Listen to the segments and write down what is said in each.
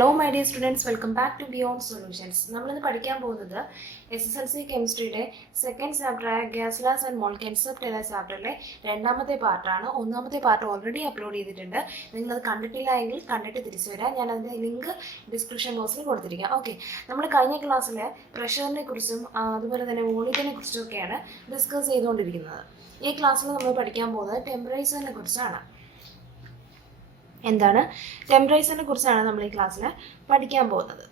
Hello my dear students, welcome back to Beyond Solutions. നമ്മളിന്ന് പഠിക്കാൻ പോകുന്നത് SSLC കെമിസ്ട്രിയുടെ സെക്കൻഡ് ചാപ്റ്ററായ gas laws and mole concept എന്ന ചാപ്റ്ററിലെ രണ്ടാമത്തെ പാർട്ടാണ്. ഒന്നാമത്തെ പാർട്ട് ഓൾറെഡി അപ്ലോഡ് ചെയ്തിട്ടുണ്ട്. നിങ്ങളത് കണ്ടിട്ടില്ല എങ്കിൽ കണ്ടിട്ട് തിരിച്ചു വരാം. ഞാൻ അതിൻ്റെ ലിങ്ക് ഡിസ്ക്രിപ്ഷൻ ബോക്സിൽ കൊടുത്തിരിക്കാം. ഓക്കെ, നമ്മൾ കഴിഞ്ഞ ക്ലാസ്സിൽ പ്രഷറിനെ കുറിച്ചും അതുപോലെ തന്നെ വോളിയത്തിനെ കുറിച്ചും ഒക്കെയാണ് ഡിസ്കസ് ചെയ്തുകൊണ്ടിരിക്കുന്നത്. ഈ ക്ലാസ്സിൽ നമ്മൾ പഠിക്കാൻ പോകുന്നത് ടെമ്പറേച്ചറിനെ കുറിച്ചാണ്. എന്താണ് ടെമ്പറേച്ചറിനെ കുറിച്ചാണ് നമ്മൾ ഈ ക്ലാസ്സിൽ പഠിക്കാൻ പോകുന്നത്.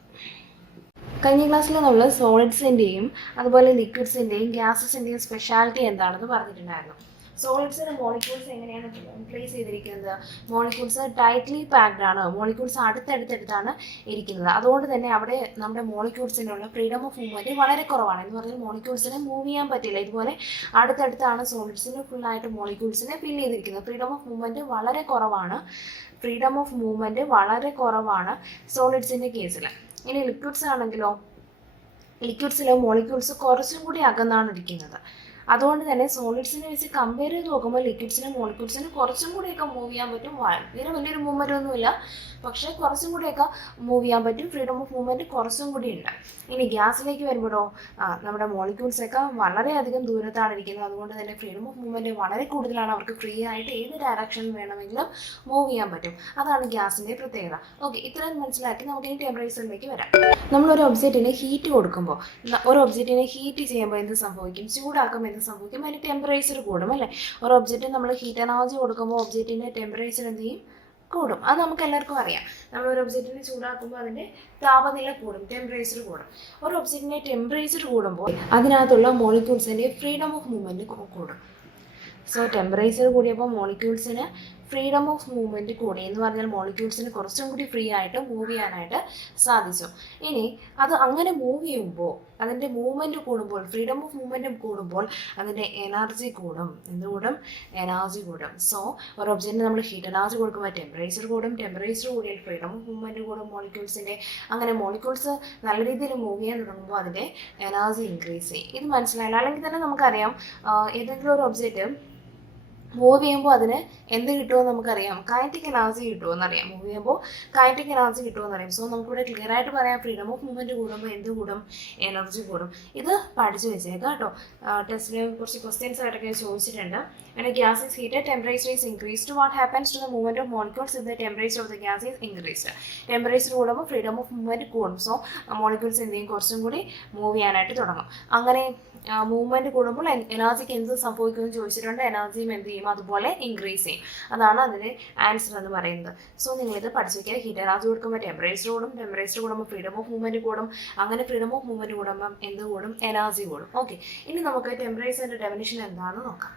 കഴിഞ്ഞ ക്ലാസ്സിൽ നമ്മൾ സോളിഡ്സിൻ്റെയും അതുപോലെ ലിക്വിഡ്സിൻ്റെയും ഗ്യാസസിൻ്റെയും സ്പെഷ്യാലിറ്റി എന്താണെന്ന് പറഞ്ഞിട്ടുണ്ടായിരുന്നു. സോളിഡ്സിൻ്റെ മോളിക്യൂൾസ് എങ്ങനെയാണ് പ്ലേസ് ചെയ്തിരിക്കുന്നത്? മോളിക്യൂൾസ് ടൈറ്റ്ലി പാക്ഡ് ആണ്. മോളിക്യൂൾസ് അടുത്തടുത്താണ് ഇരിക്കുന്നത്. അതുകൊണ്ട് തന്നെ അവിടെ നമ്മുടെ മോളിക്യൂൾസിനുള്ള ഫ്രീഡം ഓഫ് മൂവ്മെൻറ്റ് വളരെ കുറവാണ്. എന്ന് പറഞ്ഞാൽ മോളിക്യൂൾസിനെ മൂവ് ചെയ്യാൻ പറ്റില്ല. ഇതുപോലെ അടുത്തടുത്താണ് സോളിഡ്സിന് ഫുള്ളായിട്ട് മോളിക്യൂൾസിനെ ഫിൽ ചെയ്തിരിക്കുന്നത്. ഫ്രീഡം ഓഫ് മൂവ്മെൻറ്റ് വളരെ കുറവാണ് സോളിഡ്സിൻ്റെ കേസിൽ. ഇനി ലിക്വിഡ്സ് ആണെങ്കിലോ, ലിക്വിഡ്സിലെ മോളിക്യൂൾസ് കുറച്ചും കൂടി അകന്നാണ് ഇരിക്കുന്നത്. അതുകൊണ്ട് തന്നെ സോളിഡ്സിനെ വെച്ച് കമ്പയർ ചെയ്ത് നോക്കുമ്പോൾ ലിക്വിഡ്സിനും മോളിക്യൂൾസിനും കുറച്ചും കൂടിയൊക്കെ മൂവ് ചെയ്യാൻ പറ്റും. വലിയൊരു മൂവ്മെൻ്റ് ഒന്നുമില്ല, പക്ഷേ കുറച്ചും കൂടിയൊക്കെ മൂവ് ചെയ്യാൻ പറ്റും. ഫ്രീഡം ഓഫ് മൂവ്മെൻറ്റ് കുറച്ചും കൂടി ഉണ്ട്. ഇനി ഗ്യാസിലേക്ക് വരുമ്പോഴോ നമ്മുടെ മോളിക്യൂൾസൊക്കെ വളരെയധികം ദൂരത്താണ് ഇരിക്കുന്നത്. അതുകൊണ്ട് തന്നെ ഫ്രീഡം ഓഫ് മൂവ്മെൻറ്റ് വളരെ കൂടുതലാണ്. അവർക്ക് ഫ്രീ ആയിട്ട് ഏത് ഡയറക്ഷനിൽ വേണമെങ്കിലും മൂവ് ചെയ്യാൻ പറ്റും. അതാണ് ഗ്യാസിൻ്റെ പ്രത്യേകത. ഓക്കെ, ഇത്രയും മനസ്സിലാക്കി നമുക്കിനി ടെമ്പറേച്ചറിലേക്ക് വരാം. നമ്മളൊരു ഒബ്ജക്റ്റിന് ഹീറ്റ് കൊടുക്കുമ്പോൾ, ഒരു ഒബ്ജക്റ്റിനെ ഹീറ്റ് ചെയ്യുമ്പോൾ എന്ത് സംഭവിക്കും? ചൂടാക്കുമ്പോൾ എന്ത് സംഭവിക്കും? അതിന് ടെമ്പറേച്ചർ കൂടും അല്ലേ? ഒരു ഒബ്ജക്റ്റ് നമ്മൾ ഹീറ്റ് എനർജി കൊടുക്കുമ്പോൾ ഒബ്ജക്റ്റിൻ്റെ ടെമ്പറേച്ചർ എന്ത് ചെയ്യും? കൂടും. അത് നമുക്ക് എല്ലാവർക്കും അറിയാം. നമ്മൾ ഒരു ഒബ്ജക്റ്റിനെ ചൂടാക്കുമ്പോൾ അതിൻ്റെ താപനില കൂടും, ടെമ്പറേച്ചർ കൂടും. ഒരു ഒബ്ജക്റ്റിൻ്റെ ടെമ്പറേച്ചർ കൂടുമ്പോൾ അതിനകത്തുള്ള മോളിക്യൂൾസിൻ്റെ ഫ്രീഡം ഓഫ് മൂവ്മെൻറ്റ് കൂടും. സോ ടെമ്പറേച്ചർ കൂടിയപ്പോൾ മോളിക്യൂൾസിന് ഫ്രീഡം ഓഫ് മൂവ്മെൻറ്റ് കൂടി. എന്ന് പറഞ്ഞാൽ മോളിക്യൂൾസിന് കുറച്ചും കൂടി ഫ്രീ ആയിട്ട് മൂവ് ചെയ്യാനായിട്ട് സാധിച്ചു. ഇനി അത് അങ്ങനെ മൂവ് ചെയ്യുമ്പോൾ, അതിൻ്റെ മൂവ്മെൻറ്റ് കൂടുമ്പോൾ, ഫ്രീഡം ഓഫ് മൂവ്മെൻറ്റ് കൂടുമ്പോൾ അതിൻ്റെ എനർജി കൂടും. എന്തുകൂടും? എനർജി കൂടും. സോ ഒരു ഒബ്ജക്റ്റിന് നമ്മൾ ഹീറ്റ് എനർജി കൊടുക്കുമ്പോൾ ടെമ്പറേച്ചർ കൂടും. ടെമ്പറേച്ചർ കൂടിയാൽ ഫ്രീഡം ഓഫ് മൂവ്മെൻറ്റ് കൂടും മോളിക്യൂൾസിൻ്റെ. അങ്ങനെ മോളിക്യൂൾസ് നല്ല രീതിയിൽ മൂവ് ചെയ്യാൻ തുടങ്ങുമ്പോൾ അതിൻ്റെ എനർജി ഇൻക്രീസ് ചെയ്യും. ഇത് മനസ്സിലായില്ല? അല്ലെങ്കിൽ തന്നെ നമുക്കറിയാം, ഏതെങ്കിലും ഒരു ഒബ്ജക്റ്റ് മൂവ് ചെയ്യുമ്പോൾ അതിന് എന്ത് കിട്ടുമെന്ന് നമുക്കറിയാം. കൈനറ്റിക് എനർജി കിട്ടുമെന്നറിയാം. മൂവ് ചെയ്യുമ്പോൾ കൈനറ്റിക് എനർജി കിട്ടുമെന്നറിയാം. സോ നമുക്കിവിടെ ക്ലിയർ ആയിട്ട് പറയാം, ഫ്രീഡം ഓഫ് മൂവ്മെൻറ്റ് കൂടുമ്പോൾ എന്ത് കൂടും? എനർജി കൂടും. ഇത് പഠിച്ചു വെച്ചേക്കാം കേട്ടോ. ടെസ്റ്റിന് കുറച്ച് ക്വസ്റ്റ്യൻസ് ആയിട്ടൊക്കെ ചോദിച്ചിട്ടുണ്ട്. And gas is heated, temperature is increased. What happens to the movement of molecules if the temperature of the gas is increased? Temperature കൂടുമ്പോൾ ഫ്രീഡം ഓഫ് മൂവ്മെൻറ്റ് കൂടും. സോ മോളിക്യൂൾസ് എന്ത് ചെയ്യും? കുറച്ചും കൂടി മൂവ് ചെയ്യാനായിട്ട് തുടങ്ങും. അങ്ങനെ മൂവ്മെൻറ്റ് കൂടുമ്പോൾ എനർജിക്ക് എന്ത് സംഭവിക്കുമെന്ന് ചോദിച്ചിട്ടുണ്ട്. എനർജിയും എന്ത് ചെയ്യും? അതുപോലെ ഇൻക്രീസ് ചെയ്യും. അതാണ് അതിൻ്റെ ആൻസർ എന്ന് പറയുന്നത്. സോ നിങ്ങളിത് പഠിച്ചു വയ്ക്കുക. ഹീറ്റ് എനർജി കൊടുക്കുമ്പോൾ ടെമ്പറേച്ചർ കൂടും. ടെമ്പറേച്ചർ കൂടുമ്പോൾ ഫ്രീഡം ഓഫ് മൂവ്മെൻറ്റ് കൂടും. അങ്ങനെ ഫ്രീഡം ഓഫ് മൂവ്മെൻറ്റ് കൂടുമ്പം എന്ത് കൂടും? എനർജി കൂടും. ഓക്കെ, ഇനി നമുക്ക് ടെമ്പറേച്ചറിൻ്റെ ഡെഫിനിഷൻ എന്താണെന്ന് നോക്കാം.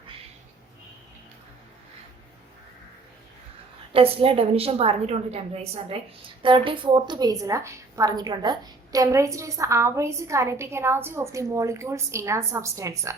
ടെസ്റ്റിലെ ഡെഫിനിഷൻ പറഞ്ഞിട്ടുണ്ട്. ടെമ്പറേച്ചറിൻ്റെ 34th പേജിൽ പറഞ്ഞിട്ടുണ്ട്. Temperature is the average kinetic energy of the molecules in ആ സബ്സ്റ്റൻസ്.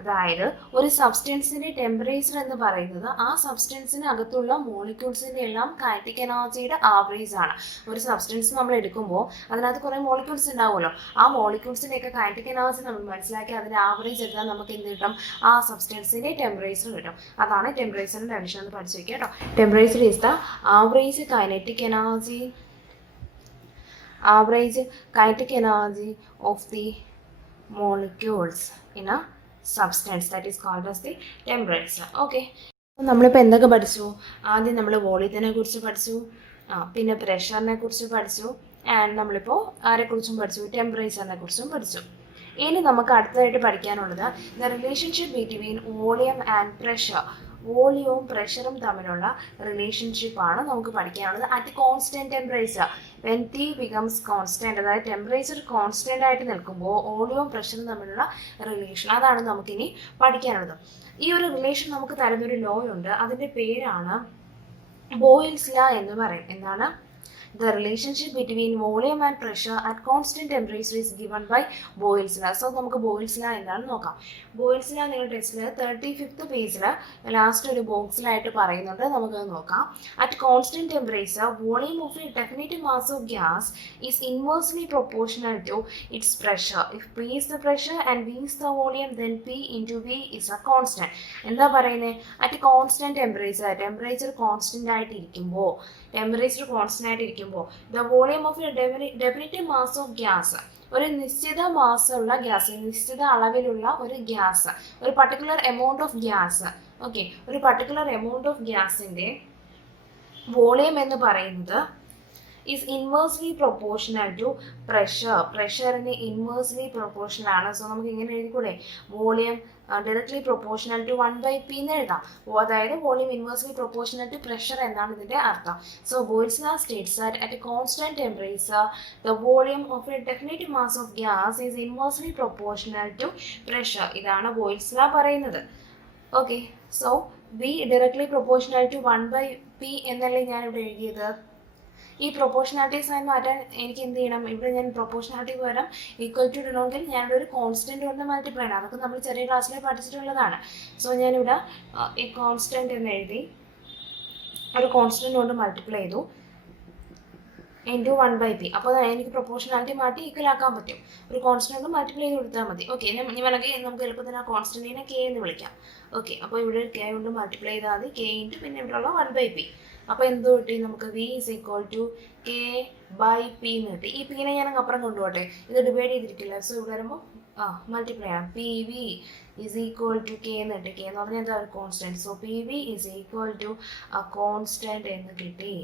അതായത് ഒരു സബ്സ്റ്റൻസിൻ്റെ ടെമ്പറേച്ചർ എന്ന് പറയുന്നത് ആ സബ്സ്റ്റൻസിന് അകത്തുള്ള മോളിക്യൂൾസിൻ്റെ എല്ലാം കൈനറ്റിക് എനർജിയുടെ ആവറേജ് ആണ്. ഒരു സബ്സ്റ്റൻസ് നമ്മൾ എടുക്കുമ്പോൾ അതിനകത്ത് കുറേ മോളിക്യൂൾസ് ഉണ്ടാവുമല്ലോ. ആ മോളിക്യൂൾസിൻ്റെയൊക്കെ കൈനറ്റിക് എനർജി നമ്മൾ മനസ്സിലാക്കി അതിൻ്റെ ആവറേജ് എടുത്താൽ നമുക്ക് എന്ത് കിട്ടും? ആ സബ്സ്റ്റൻസിൻ്റെ ടെമ്പറേച്ചർ കിട്ടും. അതാണ് ടെമ്പറേച്ചറിൻ്റെ ഡെഫിനിഷൻ എന്ന് പഠിച്ചു വയ്ക്കുക കേട്ടോ. Temperature is the average kinetic energy of the molecules in A substance that is called as the temperature. Okay, നമ്മളിപ്പോൾ എന്തൊക്കെ പഠിച്ചു? ആദ്യം നമ്മൾ വോളിയത്തിനെ കുറിച്ച് പഠിച്ചു, പിന്നെ പ്രഷറിനെ കുറിച്ച് പഠിച്ചു, ആൻഡ് നമ്മളിപ്പോൾ ആരെക്കുറിച്ചും പഠിച്ചു? ടെമ്പറേച്ചറിനെ കുറിച്ചും പഠിച്ചു. ഇനി നമുക്ക് അടുത്തതായിട്ട് പഠിക്കാനുള്ളത് the relationship between volume and pressure. വോളിയവും പ്രഷറും തമ്മിലുള്ള റിലേഷൻഷിപ്പാണ് നമുക്ക് പഠിക്കാനുള്ളത് at constant temperature. When T becomes constant, അതായത് ടെമ്പറേച്ചർ കോൺസ്റ്റൻ്റ് ആയിട്ട് നിൽക്കുമ്പോൾ വോളിയവും പ്രഷറും തമ്മിലുള്ള റിലേഷൻ, അതാണ് നമുക്കിനി പഠിക്കാനുള്ളത്. ഈ ഒരു റിലേഷൻ നമുക്ക് തരുന്നൊരു ലോ ഉണ്ട്. അതിൻ്റെ പേരാണ് ബോയിൽസ് ലോ എന്ന് പറയും. എന്താണ്? The relationship between volume and pressure at constant temperature is given by Boyle's law. So നമുക്ക് ബോയിൽസ് ലോ എന്താണെന്ന് നോക്കാം. ബോയിൽസ് ലോ നിങ്ങൾ ടെസ്റ്റിൽ 35th പേജിൽ ലാസ്റ്റ് ഒരു ബോക്സിലായിട്ട് പറയുന്നുണ്ട്. നമുക്കത് നോക്കാം. At constant temperature volume of a definite mass of gas is inversely proportional to its pressure. If P is the pressure and V is the volume, then P into V is a constant. എന്താ പറയുന്നത്? At constant temperature, temperature constant ആയിട്ട് ഇരിക്കുമ്പോൾ ചെയ്യുമ്പോൾ the volume of a definite mass of gas, ഒരു നിശ്ചിത മാസമുള്ള gas, നിശ്ചിത അളവിലുള്ള ഒരു ഗ്യാസ്, ഒരു particular amount of gas, okay, ഒരു പർട്ടിക്കുലർ എമൗണ്ട് ഓഫ് ഗ്യാസിൻ്റെ വോളിയം എന്ന് പറയുന്നത് is inversely proportional to pressure. പ്രഷറിന് ഇൻവേഴ്സ്ലി പ്രൊപ്പോർഷണൽ ആണ്. സോ നമുക്ക് ഇങ്ങനെ എഴുതിക്കൂടെ, volume directly proportional to 1/p എന്ന് എഴുതാം. അതായത് volume inversely proportional to pressure എന്നാണ് ഇതിൻ്റെ അർത്ഥം. So boys law states that at a constant temperature the volume of a definite mass of gas is inversely proportional to pressure. ഇതാണ് Boyle's law പറയുന്നത്. Okay, so B directly proportional to 1/p എന്നല്ലേ ഞാൻ ഇവിടെ എഴുതിയത്. ഈ proportionality sign മാറ്റാൻ എനിക്ക് എന്ത് ചെയ്യണം, ഇവിടെ ഞാൻ പ്രൊപ്പോർഷണാലിറ്റി പകരം ഈക്വൽ ടു ഇടണമെങ്കിൽ ഞാനിവിടെ ഒരു കോൺസ്റ്റൻറ്റ് കൊണ്ട് മൾട്ടിപ്ലൈ ചെയ്യണം. അതൊക്കെ നമ്മൾ ചെറിയ ക്ലാസ്സിൽ പഠിച്ചിട്ടുള്ളതാണ്. സോ ഞാനിവിടെ ഈ കോൺസ്റ്റൻറ്റ് എന്ന് എഴുതി, ഒരു കോൺസ്റ്റൻറ്റ് കൊണ്ട് മൾട്ടിപ്ലൈ ചെയ്തു ഇൻറ്റു 1/p. അപ്പോൾ എനിക്ക് പ്രൊപ്പോർഷണാലിറ്റി മാറ്റി ഈക്വൽ ആക്കാൻ പറ്റും. ഒരു കോൺസ്റ്റൻറ്റ് കൊണ്ട് മൾട്ടിപ്ലൈ ചെയ്ത് കൊടുത്താൽ മതി. ഓക്കെ, ഞാൻ വേണമെങ്കിൽ നമുക്ക് എളുപ്പത്തിന് ആ കോൺസ്റ്റൻറ്റിനെ കെ എന്ന് വിളിക്കാം. ഓക്കെ, അപ്പോൾ ഇവിടെ കെ കൊണ്ട് മൾട്ടിപ്ലൈ ചെയ്താൽ മതി, കെ ഇൻറ്റു പിന്നെ ഇവിടെയുള്ള 1/p. അപ്പോൾ എന്ത് കിട്ടി നമുക്ക്, V is equal to K/P എന്ന് കിട്ടി. ഈ പീനെ ഞാൻ അപ്പുറം കൊണ്ടുപോട്ടെ, ഇത് ഡിവൈഡ് ചെയ്തിരിക്കില്ല. സോ ഇവിടെ വരുമ്പോൾ മൾട്ടിപ്ലൈ ചെയ്യാം. PV is equal to K എന്ന് കിട്ടി. K എന്ന് പറഞ്ഞാൽ എന്താ, ഒരു constant. So PV is equal to a constant എന്ന് കിട്ടി.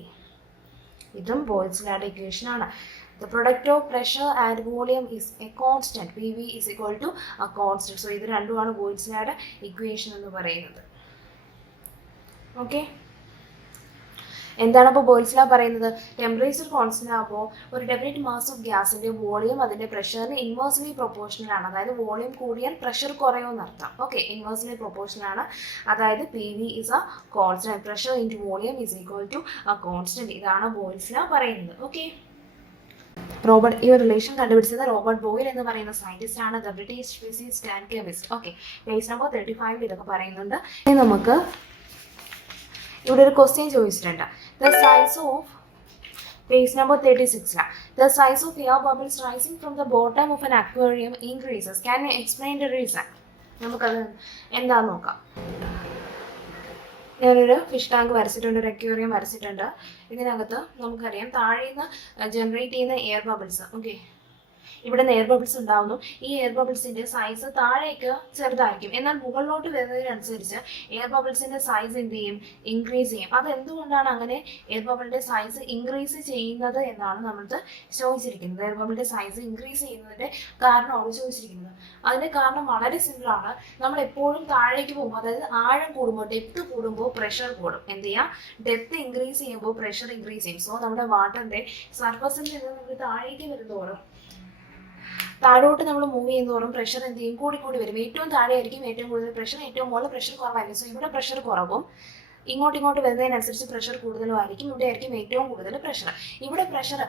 ഇതും ബോയ്സ് ലായുടെ ഇക്വേഷൻ ആണ്. The product of pressure and volume is a constant. PV is equal to a constant. So ഇത് രണ്ടുമാണ് ബോയ്സ് ലായുടെ ഇക്വേഷൻ എന്ന് പറയുന്നത്. ഓക്കെ, എന്താണ് അപ്പോൾ ബോയ്സ് ലോ പറയുന്നത്, ടെമ്പറേച്ചർ കോൺസ്റ്റന്റ് ആകുമ്പോൾ ഒരു ഡെഫിനിറ്റ് മാസ് ഓഫ് ഗ്യാസിൻ്റെ വോളിയം അതിൻ്റെ പ്രഷറിന് ഇൻവേഴ്സ്ലി പ്രൊപ്പോർഷണൽ ആണ്. അതായത് വോളിയം കൂടിയാൽ പ്രഷർ കുറയുമെന്ന് അർത്ഥം. ഓക്കെ, ഇൻവേഴ്സ്ലി പ്രൊപ്പോർഷണൽ ആണ്. അതായത് PV is a constant, pressure into volume is equal to a constant. ഇതാണ് ബോയ്സ് ലോ പറയുന്നത്. ഓക്കെ, റോബർട്ട്, ഈ ഒരു റിലേഷൻ കണ്ടുപിടിച്ചത് റോബർട്ട് ബോയിൽ എന്ന് പറയുന്ന സയൻറ്റിസ്റ്റ് ആണ്, the British physicist and chemist. Okay, page number 35 ഇതൊക്കെ പറയുന്നുണ്ട്. ഇനി നമുക്ക് ഇവിടെ ഒരു ക്വസ്റ്റ്യൻ ചോദിച്ചിട്ടുണ്ട്. The size of, page number 36, the size of air bubbles rising from the bottom of an aquarium increases. Can you explain the reason? നമുക്കത് എന്താന്ന് നോക്കാം. ഞാനൊരു ഫിഷ് ടാങ്ക് വരച്ചിട്ടുണ്ട്, ഒരു അക്വേറിയം വരച്ചിട്ടുണ്ട്. ഇതിനകത്ത് നമുക്കറിയാം താഴെ നിന്ന് ജനറേറ്റ് ചെയ്യുന്ന എയർ ബബിൾസ്. ഓക്കെ, ഇവിടെ നിന്ന് എയർ ബബിൾസ് ഉണ്ടാവുന്നു. ഈ എയർ ബബിൾസിന്റെ സൈസ് താഴേക്ക് ചെറുതായിരിക്കും, എന്നാൽ മുകളിലോട്ട് വരുന്നതിനനുസരിച്ച് എയർ ബബിൾസിന്റെ സൈസ് എന്ത് ചെയ്യും, ഇൻക്രീസ് ചെയ്യും. അത് എന്തുകൊണ്ടാണ് അങ്ങനെ എയർ ബബിളിന്റെ സൈസ് ഇൻക്രീസ് ചെയ്യുന്നത് എന്നാണ് നമ്മൾക്ക് ചോദിച്ചിരിക്കുന്നത്. എയർ ബബിളിന്റെ സൈസ് ഇൻക്രീസ് ചെയ്യുന്നതിന്റെ കാരണമാണ് ചോദിച്ചിരിക്കുന്നത്. അതിന്റെ കാരണം വളരെ സിമ്പിൾ ആണ്. നമ്മൾ എപ്പോഴും താഴേക്ക് പോകുമ്പോൾ, അതായത് ആഴം കൂടുമ്പോൾ, ഡെപ്ത് കൂടുമ്പോൾ പ്രഷർ കൂടും. എന്ത് ചെയ്യാം, ഡെപ്ത് ഇൻക്രീസ് ചെയ്യുമ്പോൾ പ്രഷർ ഇൻക്രീസ് ചെയ്യും. സോ നമ്മുടെ വാട്ടറിന്റെ സർഫസിൽ നിന്ന് നമ്മൾ താഴേക്ക് വരുന്നതോറും, താഴോട്ട് നമ്മൾ മൂവ് ചെയ്യുന്നതോറും പ്രഷർ എന്ത് ചെയ്യും, കൂടി വരും. ഏറ്റവും താഴെയായിരിക്കും ഏറ്റവും കൂടുതൽ പ്രഷർ, ഏറ്റവും മുകളിൽ പ്രഷർ കുറവായിരിക്കും. സോ ഇവിടെ പ്രഷർ കുറവും, ഇങ്ങോട്ട് വരുന്നതിനനുസരിച്ച് പ്രഷർ കൂടുതലും ആയിരിക്കും. ഇവിടെ ആയിരിക്കും ഏറ്റവും കൂടുതൽ പ്രഷർ. ഇവിടെ പ്രഷർ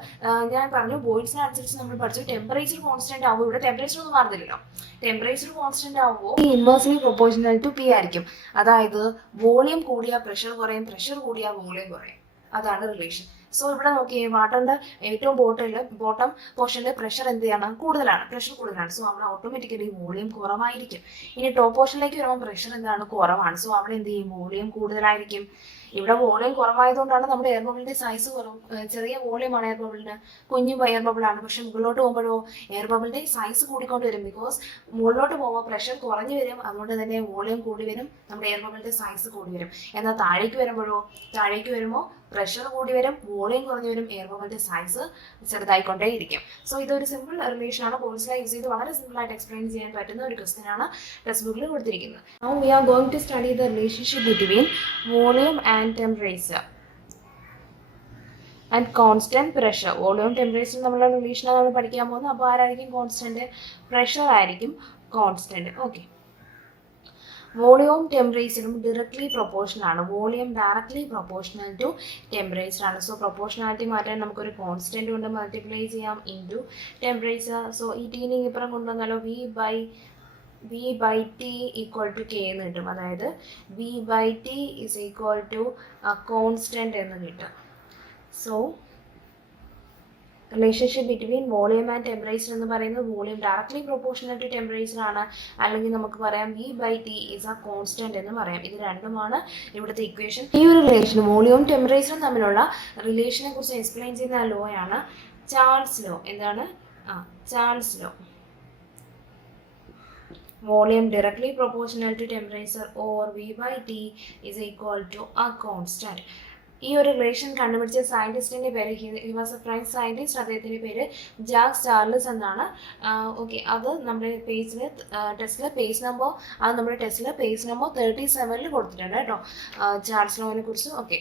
ഞാൻ പറഞ്ഞു ബോയ്സിനനുസരിച്ച് നമ്മൾ പഠിച്ചു ടെമ്പറേച്ചർ കോൺസ്റ്റന്റ് ആകുമ്പോൾ ഇവിടെ ടെമ്പറേച്ചർ ഒന്നും മാറുന്നില്ലല്ലോ. ടെമ്പറേച്ചർ കോൺസ്റ്റന്റ് ആകുമ്പോൾ ഇൻവേഴ്സ്ലി പ്രൊപ്പോർഷണൽ ടു P ആയിരിക്കും. അതായത് വോളിയം കൂടിയാൽ പ്രഷർ കുറയും, പ്രഷർ കൂടിയാൽ വോളിയം കുറയും. അതാണ് റിലേഷൻ. സോ ഇവിടെ നോക്കിയേ, വാട്ടറിന്റെ ഏറ്റവും ബോട്ടം പോർഷനിൽ പ്രഷർ എന്ത് ചെയ്യണം, പ്രഷർ കൂടുതലാണ്. സോ അവിടെ ഓട്ടോമാറ്റിക്കലി വോളിയം കുറവായിരിക്കും. ഇനി ടോപ്പ് പോർഷനിലേക്ക് വരുമ്പോൾ പ്രഷർ എന്താണ്, കുറവാണ്. സോ അവിടെ എന്ത് ചെയ്യും, വോളിയം കൂടുതലായിരിക്കും. ഇവിടെ വോളിയം കുറവായതുകൊണ്ടാണ് നമ്മുടെ എയർ ബബിളിന്റെ സൈസ് കുറവും. ചെറിയ വോളിയമാണ് എയർ ബബിളിന്, കുഞ്ഞു എയർ ബബിളാണ്. പക്ഷെ മുകളിലോട്ട് പോകുമ്പോഴോ എയർ ബബിളിന്റെ സൈസ് കൂടിക്കൊണ്ട് വരും. ബിക്കോസ് മുകളിലോട്ട് പോകുമ്പോൾ പ്രഷർ കുറഞ്ഞു വരും, അതുകൊണ്ട് തന്നെ വോളിയം കൂടി വരും, നമ്മുടെ എയർ ബബിളിന്റെ സൈസ് കൂടി വരും. എന്നാൽ താഴേക്ക് വരുമ്പോൾ പ്രഷർ കൂടി വരും, വോളിയം കുറഞ്ഞു വരും, എയർ ബബിളിന്റെ സൈസ് ചെറുതായിക്കൊണ്ടേ ഇരിക്കും. സോ ഇതൊരു സിമ്പിൾ റിലേഷൻ ആണ്. ബോയ്സിലെ യൂസ് ചെയ്ത് വളരെ സിമ്പിൾ ആയിട്ട് എക്സ്പ്ലെയിൻ ചെയ്യാൻ പറ്റുന്ന ഒരു ക്വസ്റ്റ്യൻ ആണ് ടെക്സ്റ്റ് ബുക്കിൽ കൊടുത്തിരിക്കുന്നത്. Now we are going to study the relationship between volume and temperature and constant pressure. Volume temperature നമ്മളുടെ റിലേഷനാണ് നമ്മൾ പഠിക്കാൻ പോകുന്നത്. അപ്പോൾ ആരായിരിക്കും കോൺസ്റ്റന്റ്, പ്രഷർ ആയിരിക്കും കോൺസ്റ്റന്റ്. ഓക്കെ, വോളിയവും ടെമ്പറേച്ചറും ഡയറക്ട്ലി പ്രൊപ്പോർഷണൽ ആണ്. Volume directly proportional to temperature ആണ്. സോ പ്രൊപ്പോർഷണാലിറ്റി മാറ്റാൻ നമുക്കൊരു കോൺസ്റ്റന്റ് കൊണ്ട് മൾട്ടിപ്ലൈ ചെയ്യാം ഇൻറ്റു ടെമ്പറേച്ചർ. സോ ഈ ടീനെ ഇപ്പുറം കൊണ്ടുവന്നാലോ V by T equal to K എന്ന് കിട്ടും. അതായത് V by T is equal to a constant എന്ന് കിട്ടും. So relationship between volume and temperature എന്ന് പറയുന്നത് volume directly proportional to temperature ആണ്, അല്ലെങ്കിൽ നമുക്ക് പറയാം V/T ഈസ് എ കോൺസ്റ്റന്റ് എന്ന് പറയാം. ഇത് രണ്ടുമാണ് ഇവിടുത്തെ ഇക്വേഷൻ. ഈ ഒരു റിലേഷൻ വോളിയവും ടെമ്പറേച്ചറും തമ്മിലുള്ള റിലേഷനെ കുറിച്ച് എക്സ്പ്ലെയിൻ ചെയ്യുന്ന ലോ ആണ് ചാൾസ് ലോ. എന്താണ്? Charles law. Volume directly proportional to temperature or V/T is equal to a constant. ഈ ഒരു റിലേഷൻ കണ്ടുപിടിച്ച സയൻറ്റിസ്റ്റിൻ്റെ പേര് he was A French scientist. അദ്ദേഹത്തിൻ്റെ പേര് ജാക്സ് ചാർലസ് എന്നാണ്. ഓക്കെ, അത് നമ്മുടെ പേജിൽ ടെസ്റ്റിലെ പേജ് നമ്പർ 37 കൊടുത്തിട്ടുണ്ട് കേട്ടോ, ചാൾസ് ലോവിനെ കുറിച്ച്. ഓക്കെ,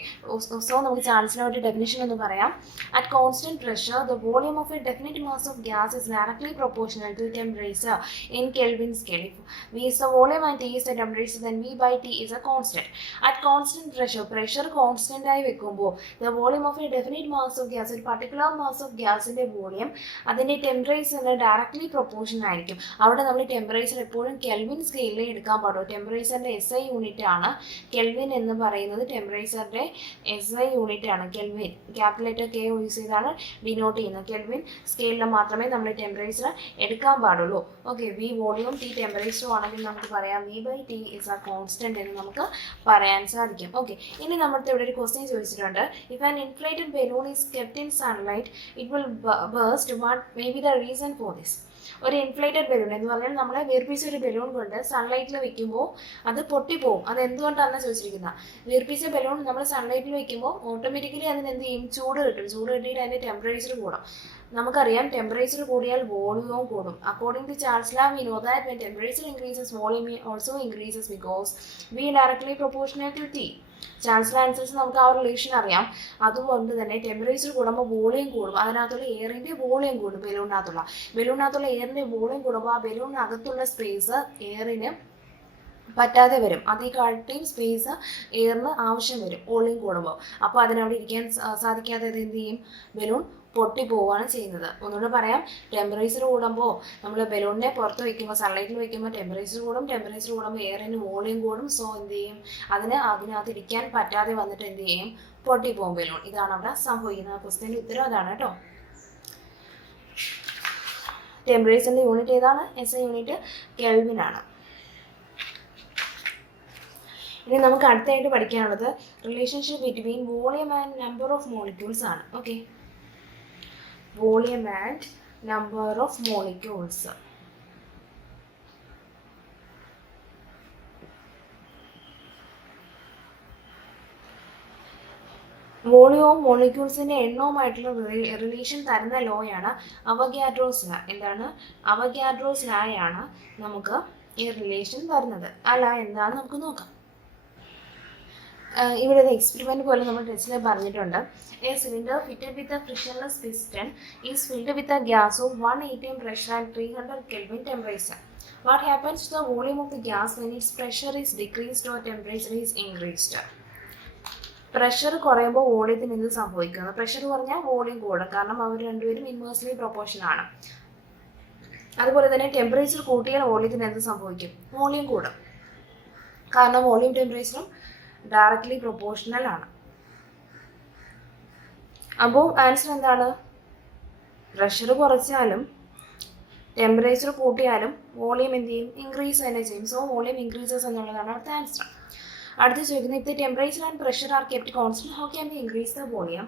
സോ നമുക്ക് ചാൾസ് ലോയുടെ ഡെഫിനിഷൻ ഒന്ന് പറയാം. At constant pressure the volume of a definite mass of gas is directly proportional to temperature in Kelvin scale. V is the volume and T is the temperature, then V/T is a constant. At constant pressure constant ആയി വെക്കുമ്പോൾ the volume of a definite mass of gas, ഒരു particular mass of ഗ്യാസിൻ്റെ volume അതിൻ്റെ ടെമ്പറേച്ചറിന് directly proportion ആയിരിക്കും. അവിടെ നമ്മൾ temperature എപ്പോഴും kelvin സ്കെയിലിൽ എടുക്കാൻ പാടുള്ളൂ. ടെമ്പറേച്ചറിൻ്റെ SI യൂണിറ്റ് ആണ് കെൽവിൻ എന്ന് പറയുന്നത്. ടെമ്പറേച്ചറിൻ്റെ SI യൂണിറ്റ് ആണ് kelvin. Capital letter K use ചെയ്താണ് ഡിനോട്ട് ചെയ്യുന്നത്. കെൽവിൻ സ്കെയിലിൽ മാത്രമേ നമ്മൾ ടെമ്പറേച്ചർ എടുക്കാൻ പാടുള്ളൂ. ഓക്കെ, V വോളിയം, T ടെമ്പറേച്ചറും ആണെങ്കിൽ നമുക്ക് പറയാം V/T is a constant എന്ന് നമുക്ക് പറയാൻ സാധിക്കും. ഓക്കെ, ഇനി നമ്മുടെ ഇവിടെ ഒരു ക്വസ്റ്റ്യൻ ചോദിച്ചിട്ടുണ്ട്. If an inflated balloon is kept in sunlight it will burst. What may be the reason for this? ഒരു ഇൻഫ്ലേറ്റഡ് ബലൂൺ എന്ന് പറഞ്ഞാൽ നമ്മളെ വീർപ്പിച്ച ഒരു ബലൂൺ കൊണ്ട് സൺലൈറ്റിൽ വെക്കുമ്പോൾ അത് പൊട്ടിപ്പോവും. അത് എന്തുകൊണ്ടാണെന്ന് ചോദിച്ചിരിക്കുന്നത്. വീർപ്പിച്ച ബലൂൺ നമ്മൾ സൺലൈറ്റിൽ വെക്കുമ്പോൾ ഓട്ടോമാറ്റിക്കലി അതിന് എന്ത് ചെയ്യും? ചൂട് കിട്ടും. ചൂട് കിട്ടിയിട്ട് അതിൻ്റെ ടെമ്പറേച്ചർ കൂടും. നമുക്കറിയാം ടെമ്പറേച്ചർ കൂടിയാൽ വോളിയവും കൂടും. According to Charles law we know that when temperature increases volume also increases because V directly proportional to T. Charles law അനുസരിച്ച് നമുക്ക് ആ റിലേഷൻ അറിയാം. അതുകൊണ്ട് തന്നെ ടെമ്പറേച്ചർ കൂടുമ്പോൾ വോളിയം കൂടും. അതിനകത്തുള്ള എയറിൻ്റെ വോളിയം കൂടും. ബലൂണിനകത്തുള്ള എയറിൻ്റെ വോളിയം കൂടുമ്പോൾ ആ ബലൂണിനകത്തുള്ള സ്പേസ് എയറിന് പറ്റാതെ വരും. അതേക്കാട്ടിയും സ്പേസ് എയറിന് ആവശ്യം വരും വോളിയം കൂടുമ്പോൾ. അപ്പോൾ അതിനവിടെ ഇരിക്കാൻ സാധിക്കാതെ എന്ത് ചെയ്യും? ബലൂൺ പൊട്ടിപ്പോവുകയാണ് ചെയ്യുന്നത്. ഒന്നുകൂടെ പറയാം, ടെമ്പറേച്ചർ കൂടുമ്പോൾ നമ്മൾ ബലൂണിനെ പുറത്ത് വയ്ക്കുമ്പോൾ സൺലൈറ്റിൽ വയ്ക്കുമ്പോൾ ടെമ്പറേച്ചർ കൂടുമ്പോൾ എയറിന് വോളിയം കൂടും. സോ എന്ത് ചെയ്യും? അതിനകത്ത് ഇരിക്കാൻ പറ്റാതെ വന്നിട്ട് എന്ത് ചെയ്യും? പൊട്ടിപ്പോവും ബലൂൺ. ഇതാണ് അവിടെ സംഭവിക്കുന്നത്. ക്വസ്റ്റ്യൻ്റെ ഉത്തരം അതാണ് കേട്ടോ. ടെമ്പറേച്ചറിൻ്റെ യൂണിറ്റ് ഏതാണ്? SI യൂണിറ്റ് കെൽവിൻ ആണ്. ഇനി നമുക്ക് അടുത്തായിട്ട് പഠിക്കാനുള്ളത് relationship between volume and number of molecules ആണ്. Okay, volume and number of molecules. വോളിയവും മോളിക്യൂൾസിൻ്റെ എണ്ണവുമായിട്ടുള്ള റിലേഷൻ തരുന്ന ലോയാണ് അവഗാഡ്രോസ് ലോ. എന്താണ്? അവഗാഡ്രോസ് ലോയാണ് നമുക്ക് ഈ റിലേഷൻ തരുന്നത്. അല്ല എന്താണെന്ന് നമുക്ക് നോക്കാം. ഇവിടെ ഒരു എക്സ്പെരിമെൻറ്റ് പോലെ നമ്മൾ ടെസ്റ്റിൽ പറഞ്ഞിട്ടുണ്ട്. A cylinder fitted with a frictionless piston is filled with a gas off 1 atm pressure and 300 Kelvin temperature. What happens to the volume of the gas when its pressure is decreased or temperature is increased? Pressure കുറയുമ്പോൾ വോളിയത്തിന് എന്ത് സംഭവിക്കുന്നു? Pressure കുറഞ്ഞാൽ volume കൂടും. കാരണം അവർ രണ്ടുപേരും inversely proportional ആണ്. അതുപോലെ തന്നെ ടെമ്പറേച്ചർ കൂട്ടിയാൽ വോളിയത്തിന് എന്ത് സംഭവിക്കും? വോളിയം കൂടും. കാരണം വോളിയം ടെമ്പറേച്ചറും ഡയറക്ട്ലി പ്രൊപ്പോർഷണൽ ആണ്. അപ്പോൾ ആൻസർ എന്താണ്? പ്രഷർ കുറച്ചാലും ടെമ്പറേച്ചർ കൂട്ടിയാലും വോളിയം എന്ത് ചെയ്യും? ഇൻക്രീസ് തന്നെ ചെയ്യും. സോ വോളിയം ഇൻക്രീസസ് എന്നുള്ളതാണ് അടുത്ത ആൻസർ. അടുത്ത് ചോദിക്കുന്നത്, if the temperature and pressure R kept constant how can we increase the volume?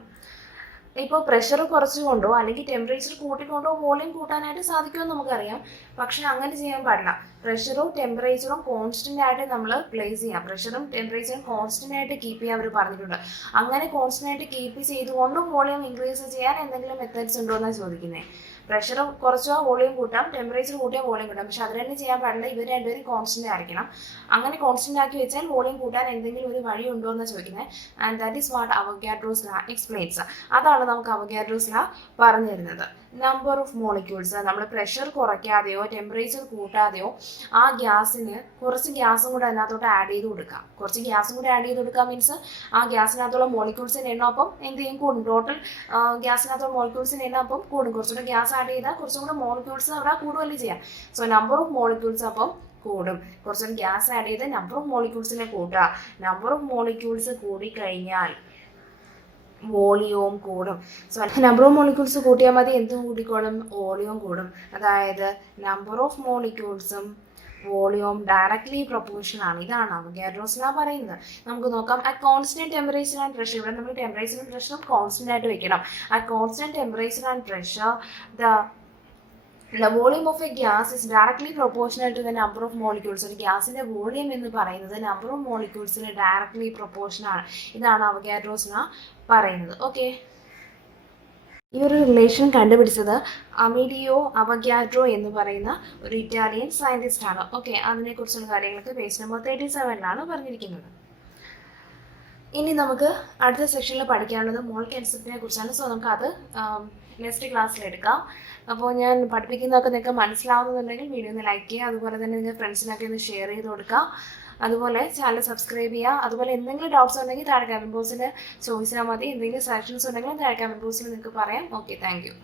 ഇപ്പോൾ പ്രഷർ കുറച്ചുകൊണ്ടോ അല്ലെങ്കിൽ ടെമ്പറേച്ചർ കൂട്ടിക്കൊണ്ടോ വോളിയം കൂട്ടാനായിട്ട് സാധിക്കുമെന്ന് നമുക്കറിയാം. പക്ഷെ അങ്ങനെ ചെയ്യാൻ പാടില്ല. പ്രഷറും ടെമ്പറേച്ചറും കോൺസ്റ്റന്റ് ആയിട്ട് നമ്മൾ പ്ലേസ് ചെയ്യാം. പ്രഷറും ടെമ്പറേച്ചറും കോൺസ്റ്റന്റ് ആയിട്ട് കീപ്പ് ചെയ്യാൻ അവർ പറഞ്ഞിട്ടുണ്ട്. അങ്ങനെ കോൺസ്റ്റന്റ് ആയിട്ട് കീപ്പ് ചെയ്തുകൊണ്ടും വോളിയം ഇൻക്രീസ് ചെയ്യാൻ എന്തെങ്കിലും മെത്തേഡ്സ് ഉണ്ടോ എന്നാണ് ചോദിക്കുന്നത്. പ്രഷർ കുറച്ചാൽ വോളിയം കൂട്ടാം, ടെമ്പറേച്ചർ കൂട്ടിയാൽ വോളിയം കൂട്ടാം. പക്ഷെ അതിനെ ചെയ്യാൻ പാടില്ല. ഇവർ രണ്ടുപേരും കോൺസ്റ്റന്റ് ആയിരിക്കണം. അങ്ങനെ കോൺസ്റ്റന്റ് ആക്കി വെച്ചാൽ വോളിയം കൂട്ടാൻ എന്തെങ്കിലും ഒരു വഴി ഉണ്ടോ എന്ന് ചോദിക്കുന്നത്. And that is what Avogadro's law explains. അതാണ് നമുക്ക് അവഗാഡ്രോസ് ലോ പറഞ്ഞു തരുന്നത്. നമ്പർ ഓഫ് മോളിക്യൂൾസ്, നമ്മൾ പ്രഷർ കുറയ്ക്കാതെയോ ടെമ്പറേച്ചർ കൂട്ടാതെയോ ആ ഗ്യാസിന് കുറച്ച് ഗ്യാസും കൂടെ അതിനകത്തോട്ട് ആഡ് ചെയ്ത് കൊടുക്കാം. കുറച്ച് ഗ്യാസും കൂടെ ആഡ് ചെയ്ത് കൊടുക്കുക മീൻസ് ആ ഗ്യാസിനകത്തുള്ള മോളിക്യൂൾസിൻ്റെ എണ്ണം അപ്പം എന്ത് ചെയ്യും? കൂടും. ടോട്ടൽ ഗ്യാസിനകത്തുള്ള മോളിക്യൂൾസിൻ്റെ എണ്ണം അപ്പം കൂടും. കുറച്ചുകൂടെ ഗ്യാസ് ആഡ് ചെയ്താൽ കുറച്ചും കൂടെ മോളിക്യൂൾസ് അവിടെ കൂടുകയല്ലേ ചെയ്യാം. സോ നമ്പർ ഓഫ് മോളിക്യൂൾസ് അപ്പം കൂടും. കുറച്ചുകൂടെ ഗ്യാസ് ആഡ് ചെയ്ത് നമ്പർ ഓഫ് മോളിക്യൂൾസിനെ കൂട്ടുക. നമ്പർ ഓഫ് മോളിക്യൂൾസ് കൂടിക്കഴിഞ്ഞാൽ വോളിയവും കൂടും. സോ നമ്പർ ഓഫ് മോളിക്യൂൾസ് കൂട്ടിയാൽ മതി, എന്തും കൂടിക്കോളും, വോളിയവും കൂടും. അതായത് നമ്പർ ഓഫ് മോളിക്യൂൾസും വോളിയവും ഡയറക്ട്ലി പ്രൊപ്പോർഷൻ ആണ്. ഇതാണ് അവഗാഡ്രോസ് ലോ പറയുന്നത്. നമുക്ക് നോക്കാം. At constant temperature and pressure, ഇവിടെ നമ്മൾ ടെമ്പറേച്ചർ ആൻഡ് പ്രഷറും കോൺസ്റ്റന്റ് ആയിട്ട് വെക്കണം. At constant temperature and pressure the volume of a gas is directly proportional to the number of molecules. ഒരു ഗ്യാസിന്റെ വോളിയം എന്ന് പറയുന്നത് നമ്പർ ഓഫ് മോളിക്യൂൾസിന് ഡയറക്ട്ലി പ്രൊപ്പോർഷണൽ ആണ്. ഇതാണ് അവഗാഡ്രോസ് ലോ പറയുന്നത്. ഓക്കെ, ഈ ഒരു റിലേഷൻ കണ്ടുപിടിച്ചത് അമീലിയോ അവഗാഡ്രോ എന്ന് പറയുന്ന ഒരു ഇറ്റാലിയൻ സയന്റിസ്റ്റ് ആണ്. ഓക്കെ, അതിനെക്കുറിച്ചുള്ള കാര്യങ്ങളൊക്കെ പേജ് നമ്പർ 37 പറഞ്ഞിരിക്കുന്നത്. ഇനി നമുക്ക് അടുത്ത സെക്ഷനിൽ പഠിക്കാനുള്ളത് മോൾ കൺസെപ്റ്റിനെ കുറിച്ചാണ്. സോ നമുക്ക് അത് നെക്സ്റ്റ് ക്ലാസ്സിൽ എടുക്കാം. അപ്പോൾ ഞാൻ പഠിപ്പിക്കുന്നതൊക്കെ നിങ്ങൾക്ക് മനസ്സിലാവുന്നുണ്ടെങ്കിൽ വീഡിയോ ഒന്ന് ലൈക്ക് ചെയ്യുക. അതുപോലെ തന്നെ നിങ്ങൾ ഫ്രണ്ട്സിനൊക്കെ ഒന്ന് ഷെയർ ചെയ്ത് കൊടുക്കുക. അതുപോലെ ചാനൽ സബ്സ്ക്രൈബ് ചെയ്യുക. അതുപോലെ എന്തെങ്കിലും ഡൗട്ട്സ് ഉണ്ടെങ്കിൽ താഴെ കമൻറ്റ് ബോക്സിൽ ചോദിച്ചാൽ മതി. എന്തെങ്കിലും സജഷൻസ് ഉണ്ടെങ്കിലും താഴെ കമൻറ്റ് ബോക്സിൽ നിങ്ങൾക്ക് പറയാം. Okay, thank you.